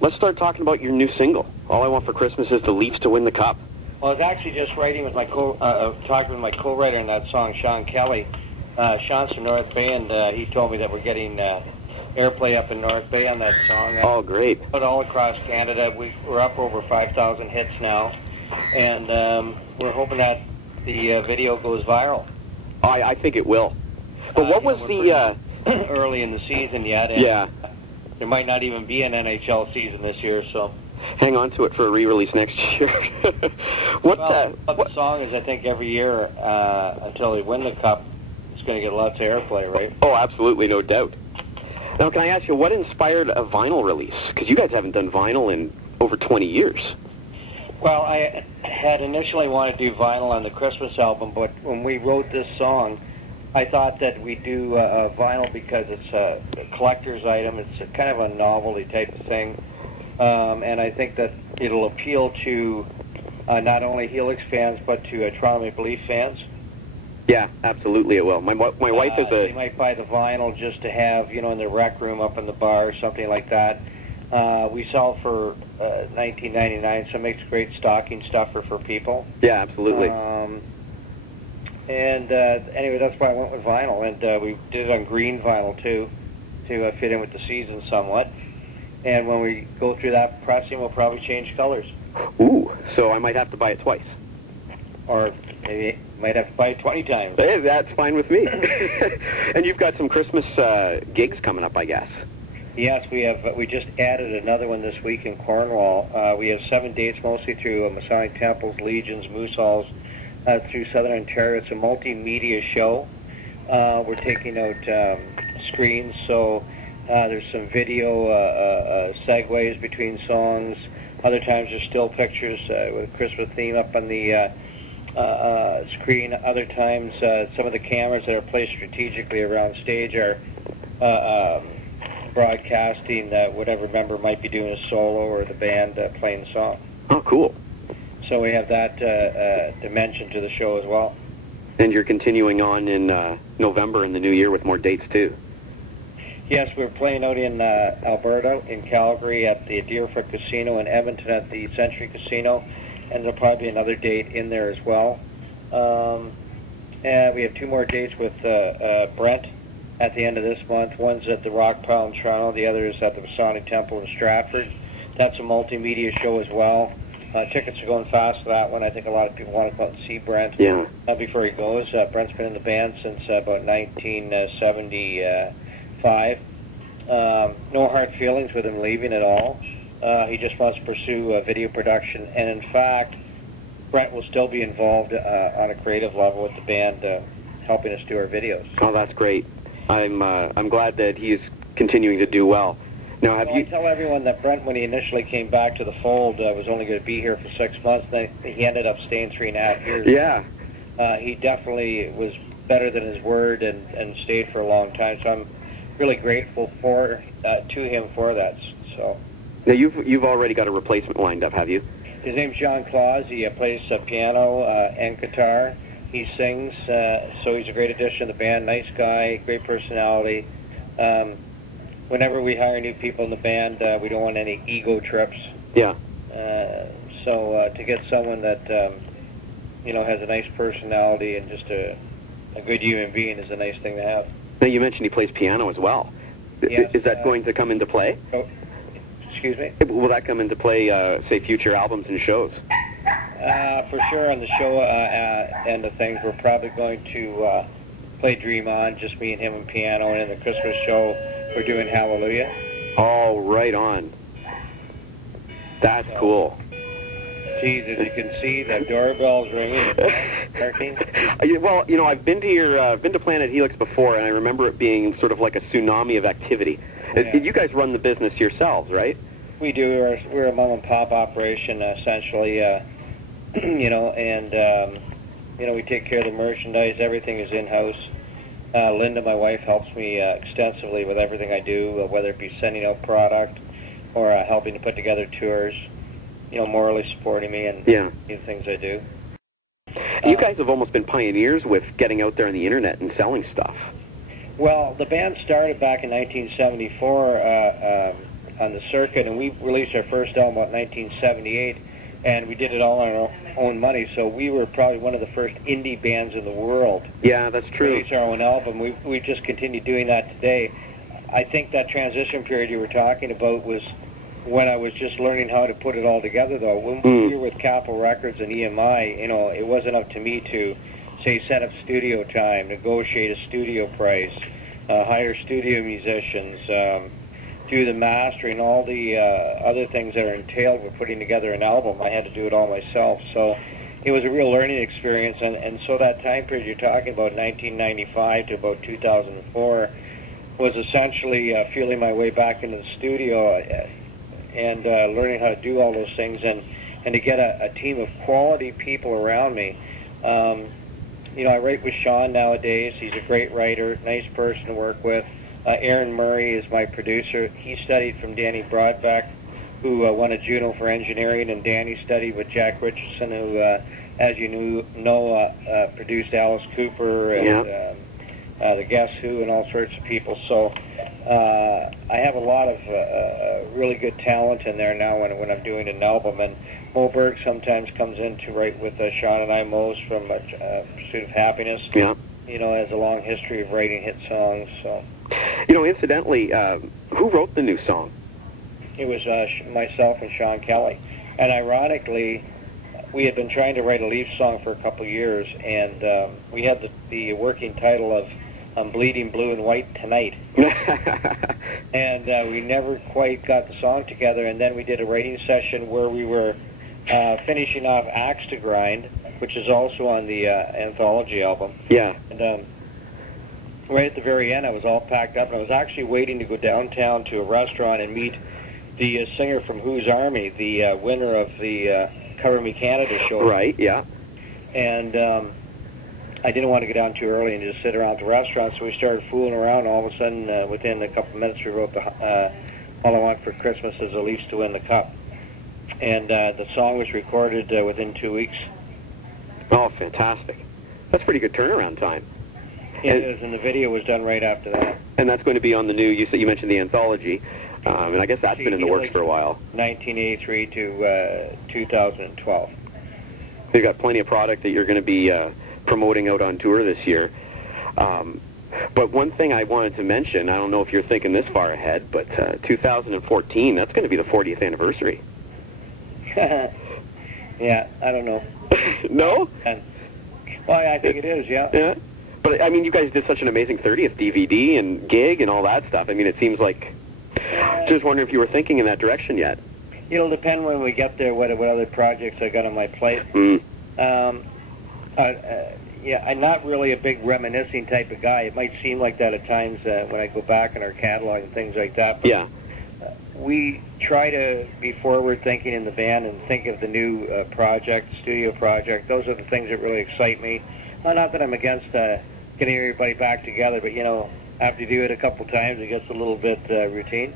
let's start talking about your new single. All I Want for Christmas is the Leafs to win the Cup. Well, I was actually just writing with my talking with my co-writer in that song, Sean Kelly. Sean's from North Bay, and he told me that we're getting airplay up in North Bay on that song. Oh, great. But all across Canada, we're up over 5,000 hits now, and we're hoping that the video goes viral. I think it will. But what was the... early in the season yet, and yeah. There might not even be an NHL season this year, so... Hang on to it for a re-release next year. The song is, I think, every year until we win the Cup, it's going to get lots of airplay, right? Oh, absolutely, no doubt. Now, can I ask you, what inspired a vinyl release? Because you guys haven't done vinyl in over 20 years. Well, I had initially wanted to do vinyl on the Christmas album, but when we wrote this song, I thought that we'd do vinyl because it's a collector's item. It's kind of a novelty type of thing. And I think that it'll appeal to not only Helix fans, but to Toronto Maple Leaf fans. Yeah, absolutely it will. My wife is a... They might buy the vinyl just to have, in their rec room up in the bar or something like that. We sell for $19.99, so it makes great stocking stuffer for people. Yeah, absolutely. Anyway, that's why I went with vinyl, and we did it on green vinyl too, to fit in with the season somewhat. And when we go through that pressing, we'll probably change colors. Ooh, so I might have to buy it twice. Or maybe might have to buy it 20 times. Hey, that's fine with me. And you've got some Christmas gigs coming up, I guess. Yes, we have. We just added another one this week in Cornwall. We have 7 dates, mostly through Masonic temples, legions, moose halls, through Southern Ontario. It's a multimedia show. We're taking out screens, so there's some video segues between songs. Other times there's still pictures with a Christmas theme up on the screen. Other times some of the cameras that are placed strategically around stage are broadcasting whatever member might be doing a solo or the band playing the song. Oh, cool. So we have that dimension to the show as well. And you're continuing on in November in the new year with more dates too. Yes, we're playing out in Alberta, in Calgary at the Deerfoot Casino, in Edmonton at the Century Casino, and there'll probably be another date in there as well. And we have 2 more dates with Brent at the end of this month. One's at the Rock Pile in Toronto, the other is at the Masonic Temple in Stratford. That's a multimedia show as well. Tickets are going fast for that one. I think a lot of people want to go out and see Brent before he goes. Brent's been in the band since about 1975. No hard feelings with him leaving at all. He just wants to pursue video production, and in fact, Brent will still be involved on a creative level with the band, helping us do our videos. Oh, that's great. I'm glad that he's continuing to do well. Now, I tell everyone that Brent, when he initially came back to the fold, was only going to be here for 6 months. Then he ended up staying 3.5 years. Yeah. He definitely was better than his word and stayed for a long time. So I'm really grateful to him for that. So. Now you've already got a replacement lined up, have you? His name's John Claus. He plays piano and guitar. He sings, so he's a great addition to the band. Nice guy, great personality. Whenever we hire new people in the band, we don't want any ego trips. Yeah. So to get someone that has a nice personality and just a good human being is a nice thing to have. Now you mentioned he plays piano as well. Yes, is that going to come into play? Oh, excuse me? Will that come into play, say, future albums and shows? For sure, on the show end of things, we're probably going to play Dream On, just me and him and piano, and in the Christmas show, we're doing Hallelujah. Oh, right on. That's cool. Geez, as you can see, the doorbell's ringing. Well, I've been to Planet Helix before, and I remember it being sort of like a tsunami of activity. Yeah. You guys run the business yourselves, right? We do. We're a mom and pop operation, essentially. We take care of the merchandise. Everything is in-house. Linda, my wife, helps me extensively with everything I do, whether it be sending out product or helping to put together tours. Morally supporting me and the things I do. You guys have almost been pioneers with getting out there on the internet and selling stuff. Well, the band started back in 1974. on the circuit, and we released our first album about 1978, and we did it all on our own money. So we were probably one of the first indie bands in the world. Yeah, that's true. To release our own album. We just continued doing that today. I think that transition period you were talking about was when I was just learning how to put it all together, though. When we were with Capitol Records and EMI, you know, it wasn't up to me to, say, set up studio time, negotiate a studio price, hire studio musicians, do the mastering, all the other things that are entailed with putting together an album. I had to do it all myself. So it was a real learning experience. And so that time period you're talking about, 1995 to about 2004, was essentially feeling my way back into the studio and learning how to do all those things and to get a team of quality people around me. You know, I write with Sean nowadays. He's a great writer, nice person to work with. Aaron Murray is my producer. He studied from Danny Broadbeck, who won a Juno for engineering, and Danny studied with Jack Richardson, who, as you know, produced Alice Cooper and the Guess Who and all sorts of people. So I have a lot of really good talent in there now when I'm doing an album. And Mo Berg sometimes comes in to write with Sean and I most from Pursuit of Happiness. Yeah. You know, has a long history of writing hit songs. So. You know, incidentally, who wrote the new song? It was myself and Sean Kelly. And ironically, we had been trying to write a Leaf song for a couple of years, and we had the working title of I'm Bleeding Blue and White Tonight. And we never quite got the song together, and then we did a writing session where we were finishing off Axe to Grind, which is also on the anthology album. Yeah. And right at the very end, I was all packed up, and I was actually waiting to go downtown to a restaurant and meet the singer from Who's Army, the winner of the Cover Me Canada show. Right, yeah. And I didn't want to get down too early and just sit around at the restaurant, so we started fooling around. All of a sudden, within a couple of minutes, we wrote All I Want for Christmas is the Leafs to Win the Cup. And the song was recorded within 2 weeks. Oh, fantastic. That's pretty good turnaround time. Yeah, it is, and the video was done right after that. And that's going to be on the new, you mentioned the anthology, and I guess that's been in the works for a while. 1983 to 2012. You've got plenty of product that you're going to be promoting out on tour this year. But one thing I wanted to mention, I don't know if you're thinking this far ahead, but 2014, that's going to be the 40th anniversary. Yeah, I don't know. No? Well, I think it is, yeah. Yeah. But, I mean, you guys did such an amazing 30th DVD and gig and all that stuff. I mean, it seems like... Just wondering if you were thinking in that direction yet. It'll depend when we get there what other projects I got on my plate. Yeah, I'm not really a big reminiscing type of guy. It might seem like that at times when I go back in our catalog and things like that. But yeah. We try to be forward-thinking in the band and think of the new project, studio project. Those are the things that really excite me. Not that I'm against getting everybody back together, but, you know, after you do it a couple times, it gets a little bit routine.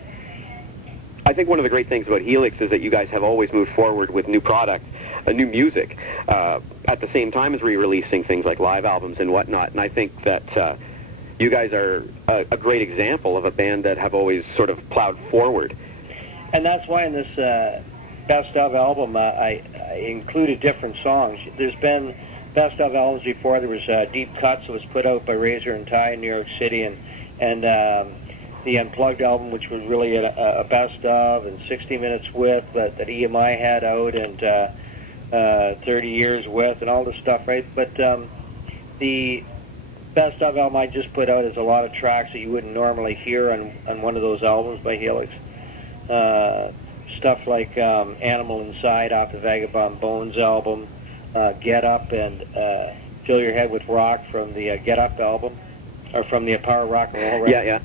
I think one of the great things about Helix is that you guys have always moved forward with new product, new music, at the same time as re-releasing things like live albums and whatnot. And I think that you guys are a great example of a band that have always sort of plowed forward. And that's why in this Best Of album, I included different songs. There's been Best Of albums before. There was Deep Cuts that was put out by Razor and Tie in New York City, and the Unplugged album, which was really a Best Of, and 60 Minutes With that EMI had out, and 30 Years With, and all this stuff, right? But the Best Of album I just put out is a lot of tracks that you wouldn't normally hear on one of those albums by Helix. Stuff like Animal Inside off the Vagabond Bones album, Get Up and Fill Your Head with Rock from the Get Up album, or from the Power Rock and Roll record.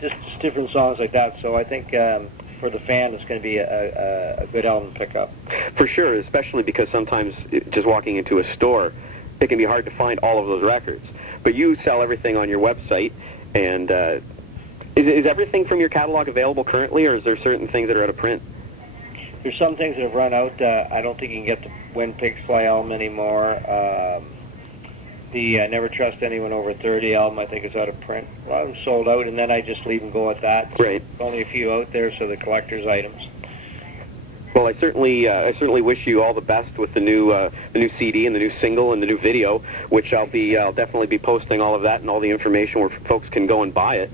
Just different songs like that. So I think for the fan, it's going to be a good album to pick up. For sure, especially because sometimes just walking into a store, it can be hard to find all of those records. But you sell everything on your website, and is everything from your catalog available currently, or is there certain things that are out of print? There's some things that have run out. I don't think you can get the When Pigs Fly album anymore. The Never Trust Anyone Over 30 album, I think, is out of print. A lot of them sold out, and then I just leave and go at that. Right. Only a few out there, so the collector's items. Well, I certainly wish you all the best with the new CD and the new single and the new video, which I'll definitely be posting all of that and all the information where folks can go and buy it.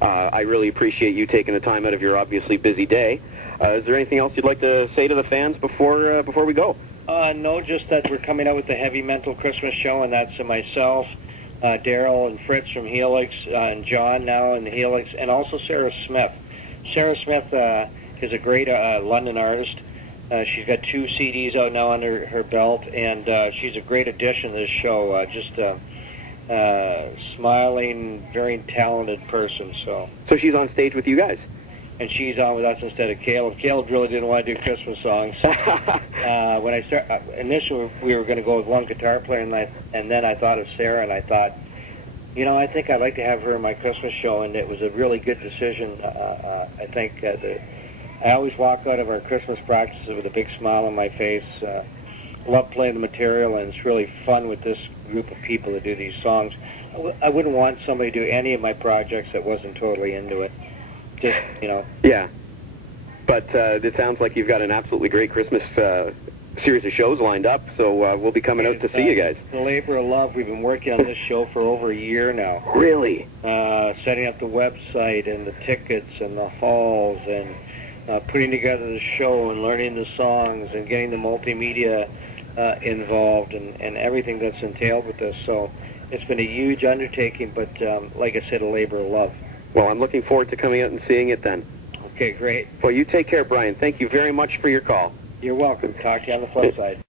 I really appreciate you taking the time out of your obviously busy day. Is there anything else you'd like to say to the fans before we go? No, just that we're coming out with the Heavy Mental Christmas show, and that's myself, Daryl and Fritz from Helix, and John now in Helix, and also Sarah Smith. Sarah Smith is a great London artist. She's got 2 CDs out now under her belt, and she's a great addition to this show. Just smiling, very talented person. So she's on stage with you guys? And she's on with us instead of Caleb. Caleb really didn't want to do Christmas songs. When I initially we were going to go with one guitar player, and then I thought of Sarah, and I thought, you know, I think I'd like to have her in my Christmas show, and it was a really good decision. I think I always walk out of our Christmas practices with a big smile on my face. Love playing the material, and it's really fun with this group of people to do these songs. I wouldn't want somebody to do any of my projects that wasn't totally into it. Just, you know. Yeah. But it sounds like you've got an absolutely great Christmas series of shows lined up, so we'll be coming out to see you guys. The labor of love. We've been working on this show for over a year now. Really? Setting up the website and the tickets and the halls and putting together the show and learning the songs and getting the multimedia involved and everything that's entailed with this. So it's been a huge undertaking, but like I said, a labor of love. Well, I'm looking forward to coming out and seeing it then. Okay, great. Well, you take care, Brian. Thank you very much for your call. You're welcome. Talk to you on the flip side.